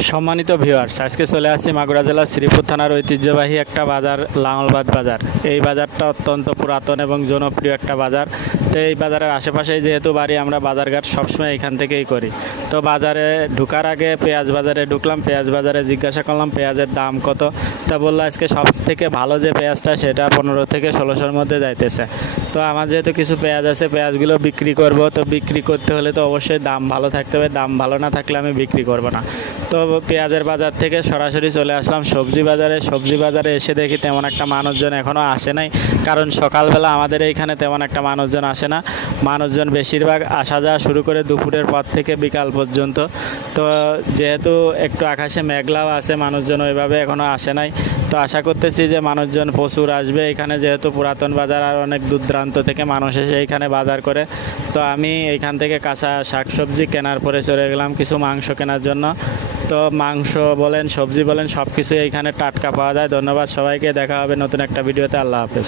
সম্মানিত ভিউয়ার্স, আজকে চলে আসছি মাগুরা জেলার শ্রীপুর থানার ঐতিহ্যবাহী একটা বাজার, লাঙলবাদ বাজার। এই বাজারটা অত্যন্ত পুরাতন এবং জনপ্রিয় একটা বাজার। তো এই বাজারের আশেপাশেই যেহেতু বাড়ি, আমরা বাজারঘাট সবসময় এখান থেকেই করি। তো বাজারে ঢুকার আগে পেঁয়াজ বাজারে ঢুকলাম, পেঁয়াজ বাজারে জিজ্ঞাসা করলাম পেঁয়াজের দাম কত। তা বললো আজকে সব থেকে ভালো যে পেঁয়াজটা সেটা 15 থেকে 1600-র মধ্যে যাইতেছে। তো আমার যেহেতু কিছু পেঁয়াজ আছে, পেঁয়াজগুলো বিক্রি করব। তো বিক্রি করতে হলে তো অবশ্যই দাম ভালো থাকতে হবে, দাম ভালো না থাকলে আমি বিক্রি করব না। তো পেঁয়াজের বাজার থেকে সরাসরি চলে আসলাম সবজি বাজারে। সবজি বাজারে এসে দেখি তেমন একটা মানুষজন এখনও আসে নাই, কারণ সকালবেলা আমাদের এইখানে তেমন একটা মানুষজন আসে না। মানুষজন বেশিরভাগ আসা যাওয়া শুরু করে দুপুরের পর থেকে বিকাল পর্যন্ত। তো যেহেতু একটু আকাশে মেঘলাও আছে, মানুষজন ওইভাবে এখনও আসে নাই। তো আশা করতেছি যে মানুষজন প্রচুর আসবে এখানে, যেহেতু পুরাতন বাজার আর অনেক দূর দূরান্ত থেকে মানুষ এসে এইখানে বাজার করে। তো আমি এইখান থেকে কাঁচা শাকসবজি কেনার পরে চলে গেলাম কিছু মাংস কেনার জন্য। তো মাংস বলেন, সবজি বলেন, সব কিছু এইখানে টাটকা পাওয়া যায়। ধন্যবাদ সবাইকে, দেখা হবে নতুন একটা ভিডিওতে। আল্লাহ হাফেজ।